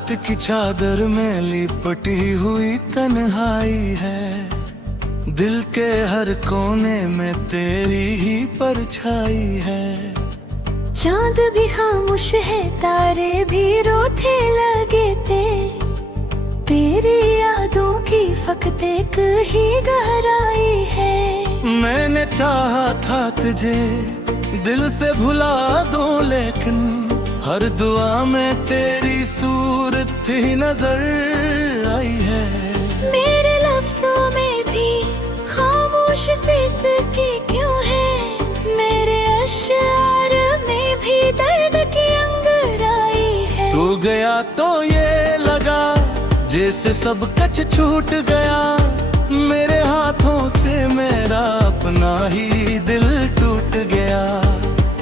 रात की चादर में लिपटी हुई तन्हाई है, दिल के हर कोने में तेरी ही परछाई है। चांद भी खामोश है, तारे भी रोते लगे थे, तेरी यादों की फकत एक ही गहराई है। मैंने चाहा था तुझे दिल से भुला दूं, लेकिन हर दुआ में तेरी सूरत ही नजर आई है। मेरे लफ्जों में भी खामोश सिसकी क्यों है, मेरे अश्आर में भी दर्द की अंगड़ाई है। तू गया तो ये लगा जैसे सब कुछ छूट गया, मेरे हाथों से मेरा अपना ही दिल टूट गया।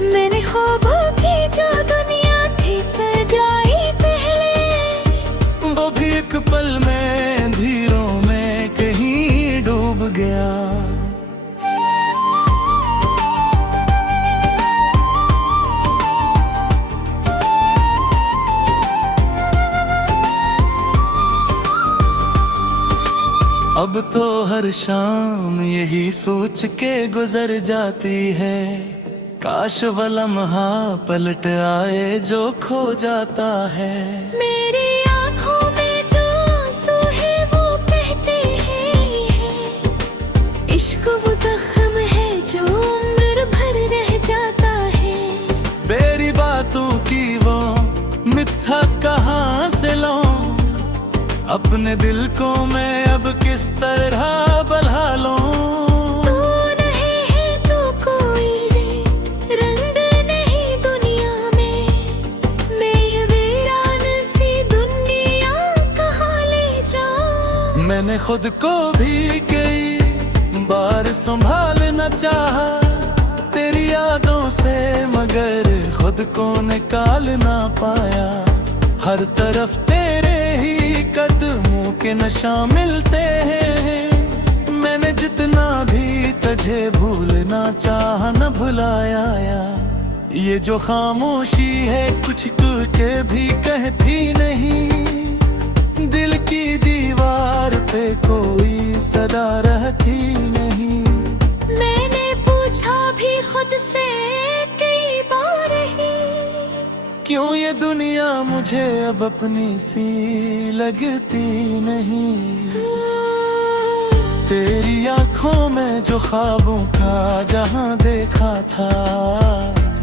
मैंने ख्वाबों की जो दुनिया थी सजाई पहले, वो भी एक पल में अंधेरों में कहीं डूब गया। अब तो हर शाम यही सोच के गुजर जाती है, काश वो लम्हा पलट आए जो खो जाता है। मेरी आँखों में जो आंसू है वो बहते हैं, इश्क वो जख्म है जो उम्र भर रह जाता है। मेरी बातों की वो मिठास कहाँ से लाऊं, अपने दिल को मैं अब किस तरह बल्हा लूं। तू नहीं है तो कोई रंग नहीं दुनिया में, मैं ये वीरान सी दुनिया कहाँ ले जाऊं। मैंने खुद को भी कई बार संभालना चाहा तेरी यादों से, मगर खुद को निकाल ना पाया। हर तरफ तेरे ही कदमों के नशा मिलते हैं, मैंने जितना भी तुझे भूलना चाहा न भुलाया। ये जो खामोशी है कुछ के भी कहती नहीं, दिल की दीवार पे कोई सदा रहती नहीं। मैंने पूछा भी खुद से कई बार ही, क्यों ये दुनिया मुझे अब अपनी सी लगती नहीं। तेरी आंखों में जो ख्वाबों का जहां देखा था,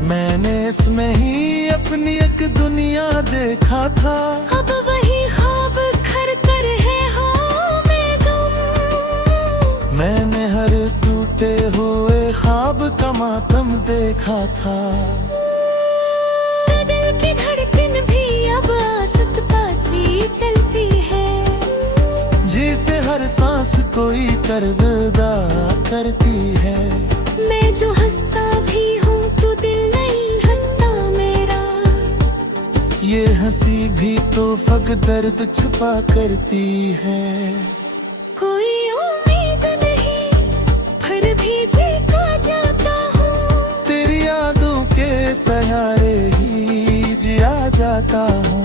मैंने इसमें ही अपनी एक दुनिया देखा था। अब वही ख्वाब घर कर है में गम, मैंने हर टूटे हुए ख्वाब का मातम देखा था। दिल की धड़कन भी अब आसत पासी चलती है, जिसे हर सांस कोई कर्जदा करती है। मैं जो हंसता भी हूँ तो दिल नहीं हंसता मेरा, ये हंसी भी तो फक दर्द छुपा करती है। कोई उम्मीद नहीं फिर भी जीता जाता हूँ, तेरी यादों के सहारे ही जिया जाता हूँ।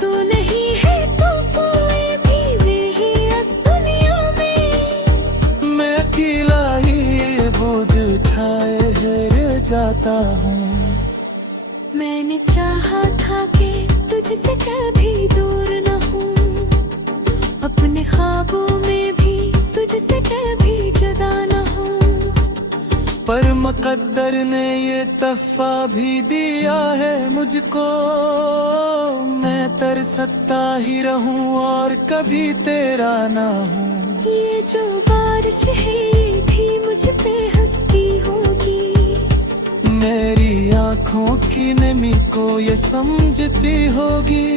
तू नहीं है तो कोई भी नहीं इस दुनिया में, मैं अकेला ही ये बोझ उठाए रह जाता हूँ। मैंने चाहा था कि तुझसे कभी दूर न हूँ, अपने ख्वाबों में भी तुझसे कभी जुदा न हूँ। पर मुकद्दर ने ये तहफा भी दिया है मुझको, मैं तरसता ही रहूं और कभी तेरा ना हूँ। ये जो बारिश है ये भी मुझ पे हंसती होगी, मेरी आँखों की नमी को ये समझती होगी।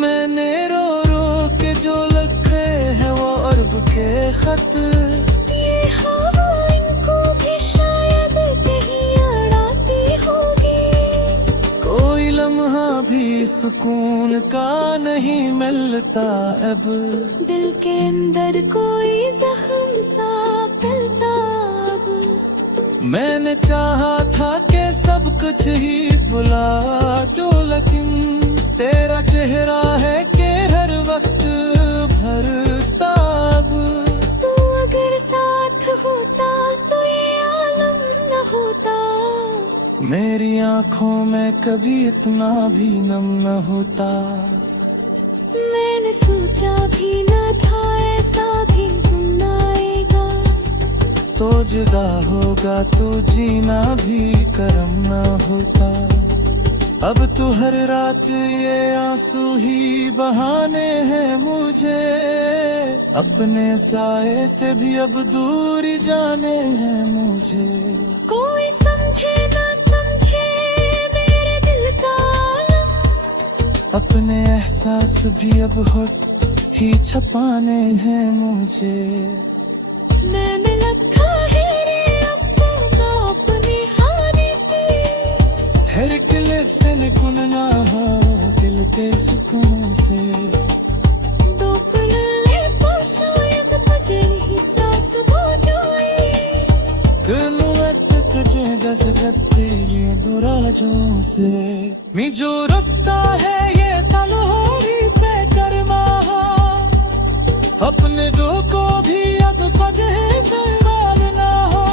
मैंने रो रो के जो लिखे हैं वो अरब के खत, ये हवा इनको भी शायद कहीं अड़ाती होगी। कोई लम्हा भी सुकून का नहीं मिलता अब, दिल के अंदर कोई जख्म सा पलता अब। मैंने चाहा था कि सब कुछ ही भुला दो, लेकिन तेरा चेहरा है मेरी आंखों में कभी इतना भी नम न होता। मैंने सोचा भी न था ऐसा भी दिन आएगा। तो जुदा होगा तो जीना भी करम न होता। अब तो हर रात ये आंसू ही बहाने हैं मुझे। अपने साए से भी अब दूरी जाने हैं मुझे। कोई समझे ना समझे मेरे दिल का आलम। अपने एहसास भी अब होठ ही छपाने हैं मुझे। मैंने लखा है रे अफसाना अपनी हानि से। हर क्लिप से निकुलना हो दिल के सुकून से। दो कुल्ले तो शायद तुझे ही सांस हो जाए। गलत तुझे गस गत्ते ये दुराजों से। मी जो रास्ता है ये तलवारी पे कर्मा। अपने दो को भी अब फगे सवाल ना हो।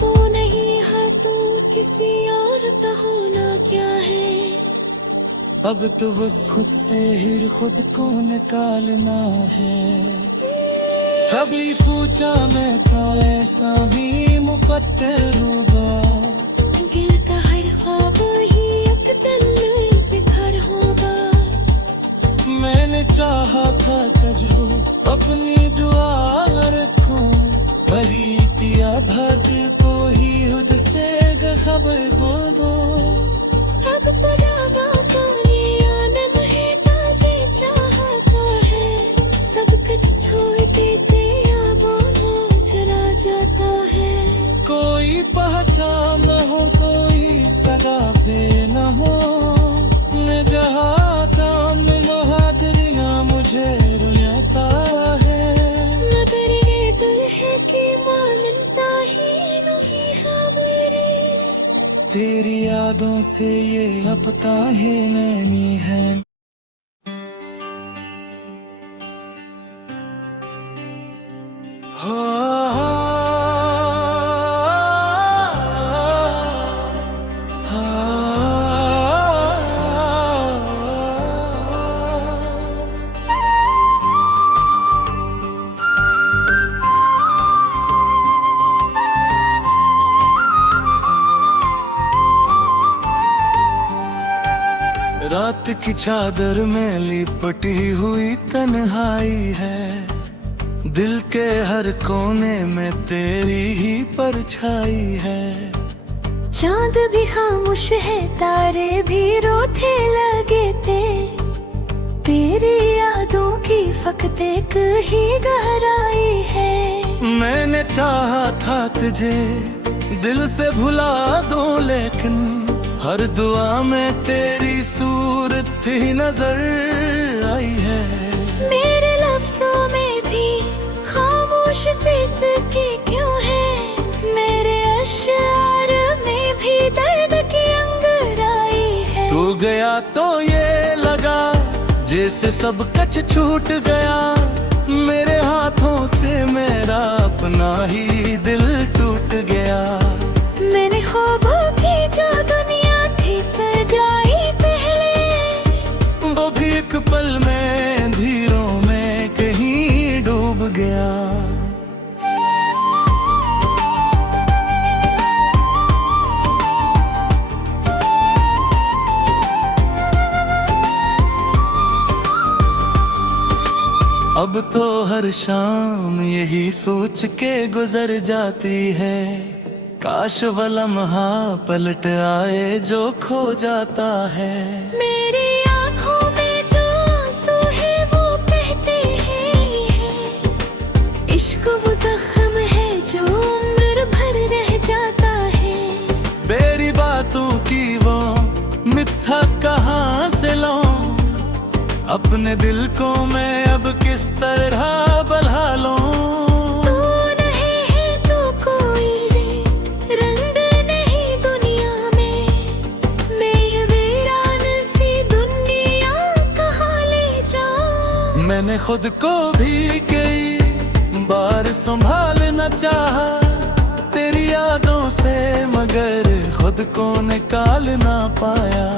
तू नहीं है तू किसी और का होना क्या है। अब तो बस खुद से ही खुद को निकालना है। कभी सोचा मैं था ऐसा भी मुकद्दर होगा। गिरता हर ख्वाब ही एक दिन बिखर होगा। मैंने चाहा था जो अपनी दुआ रखूं। भरी दिया भक्त को ही खुद से खबर को दो। अब परावा पानी आनम है ताजे चाहता है। सब कुछ छोड़ देते अब वो चला जाता है। कोई पहचान न हो कोई सगा पे न हो। मैं जहाँ काम लोहा दरिया मुझे रुलाता है। न तेरे दिल है कि मानता ही नहीं हमारे। तेरी यादों से ये हफ्ता है नैनी है। रात की चादर में लिपटी हुई तन्हाई है। दिल के हर कोने में तेरी ही परछाई है। चांद भी खामोश है तारे भी रोते लगे थे। तेरी यादों की फकत एक ही गहराई है। मैंने चाहा था तुझे दिल से भुला दो लेकिन हर दुआ में तेरी सूरत ही नजर आई है। मेरे लफ्जों में भी खामोश सिसकी क्यों है। मेरे अश्आर में भी दर्द की अंगड़ाई है। तू गया तो ये लगा जैसे सब कुछ छूट गया। मेरे हाथों से मेरा अपना ही दिल टूट गया। मैंने ख्वाबों की जो दुनिया थी सजाई पहले। वो भी एक पल में धीरों में कहीं डूब गया। अब तो हर शाम यही सोच के गुजर जाती है। काश वो लम्हा पलट आए जो खो जाता है। मेरी आँखों में जो आंसू है वो बहते हैं। इश्क वो जख्म है जो उम्र भर रह जाता है। मेरी बातों की वो मिठास कहाँ से लाऊं। अपने दिल को मैं अब किस तरह बल्हा लूं। तू नहीं है तो कोई रे रंग नहीं दुनिया में। मैं ये वीरान सी दुनिया कहाँ ले जाऊं। मैंने खुद को भी कई बार संभालना चाहा। तेरी तेरी यादों से मगर खुद को निकाल ना पाया।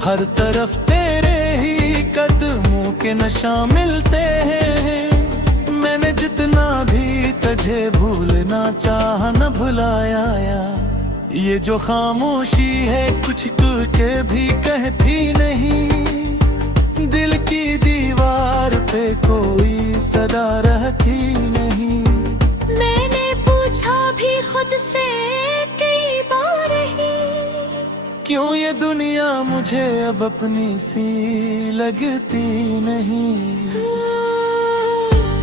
हर तरफ तेरे ही कदमों के नशा मिलते हैं। मैंने जितना भी तुझे भूलना चाहा न भुलाया। ये जो खामोशी है कुछ के भी कहती नहीं। दिल की दीवार पे कोई सदा रहती नहीं। मैंने पूछा भी खुद से कई बार ही, क्यों ये दुनिया मुझे अब अपनी सी लगती नहीं।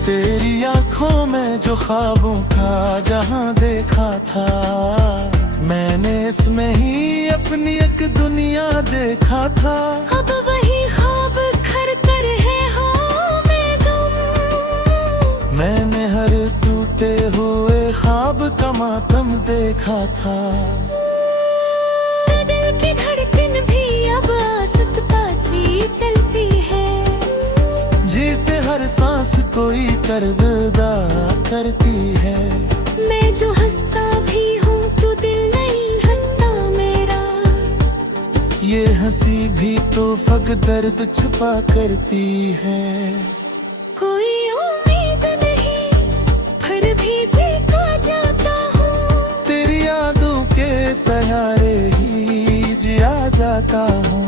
तेरी आंखों में जो ख्वाबों का जहां देखा था, मैंने इसमें ही अपनी एक दुनिया देखा था। अब वही ख्वाब घर कर है हाँ में गम। मैंने हर टूटे हुए ख्वाब का मातम देखा था। दिल की धड़कन भी अब आसत पासी चलती है, जिसे हर सांस कोई कर्जदा करती है। मैं जो हंसता भी हूँ तो दिल नहीं हंसता मेरा। ये हंसी भी तो फक दर्द छुपा करती है। कोई उम्मीद नहीं फिर भी जीता जाता हूँ। तेरी यादों के सहारे ही जिया जाता हूँ।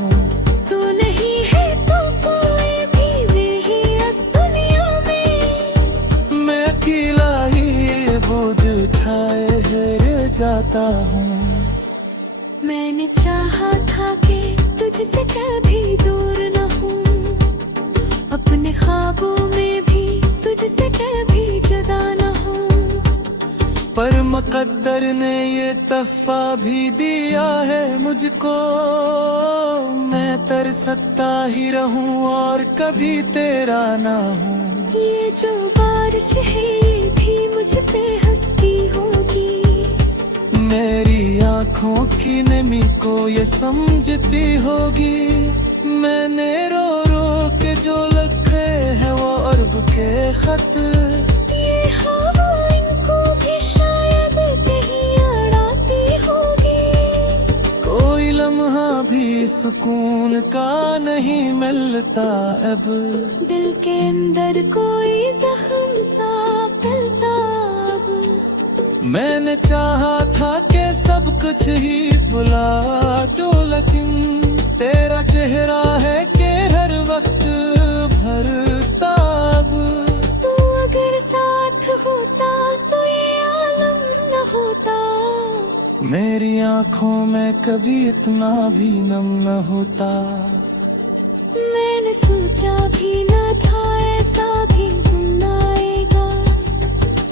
तू नहीं है तो कोई भी नहीं इस दुनिया में। मैं अकेला ही ये बोझ उठाए रह जाता हूँ। मैंने चाहा था कि तुझसे कभी दूर न हूँ, अपने ख्वाबों में भी तुझसे कभी जुदा न हूँ। पर मुकद्दर ने ये तहफा भी दिया है मुझको। मैं तरसता ही रहूं और कभी तेरा ना हूँ। ये जो बारिश है ये भी मुझ पे हंसती होगी। मेरी आंखों की नमी को ये समझती होगी। मैंने रो रो के जो लिखे हैं वो अरब के खत, ये हवा इनको भी शायद कहीं अड़ाती होगी। कोई लम्हा भी सुकून का नहीं मिलता अब। दिल के अंदर कोई जख्म सा फैलता अब। मैंने चाहा था कि सब कुछ ही भुला दो, लेकिन तेरा चेहरा है कि हर वक्त भरता अब। तू अगर साथ होता तो ये आलम न होता। मेरी आंखों में कभी इतना भी नम न होता। मैंने सोचा भी न था ऐसा भी दिन आएगा।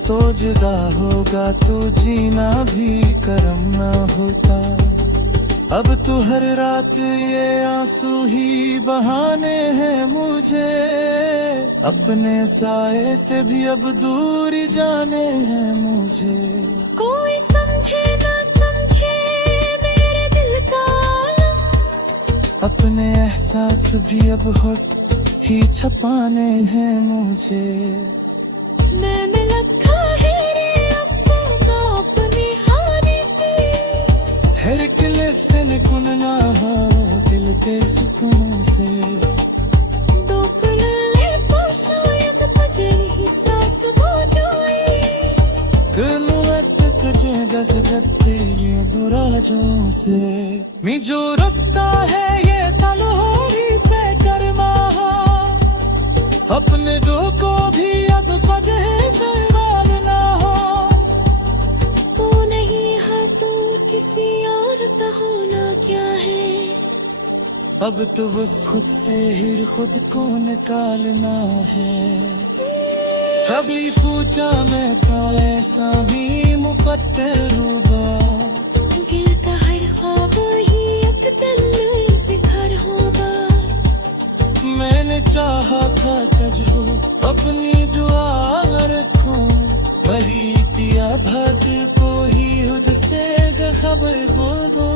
तो जुदा होगा तो जीना भी करम न होता। अब तो हर रात ये आंसू ही बहाने हैं मुझे। अपने साए से भी अब दूर जाने हैं मुझे। कोई समझे ना समझे मेरे दिल का आलम। अपने एहसास भी अब होठ ही छपाने हैं मुझे। मैंने लखा है रे अफसाना अपनी हानि से। हर क्लिप से निकुलना हो दिल के सुकून से। दो कुल्ले तो शायद तुझे ही सांस हो जाए। गलत तुझे दस गत्ते ये दुराजों से। मी जो रास्ता है ये तलहोरी पे कर्मा। अपने दो को भी अब फगह सवाल ना हो। तू नहीं है तो किसी और का होना क्या है। अब तो बस खुद से ही खुद को निकालना है। कभी पूछा मैं का ऐसा भी मुकद्दर होगा। गिरता हर ख्वाब ही एक दिन बिखर होगा। मैंने चाहा था कि जो अपनी दुआ रखूं। मरी तिया भद को ही खुद से खबर गो दो।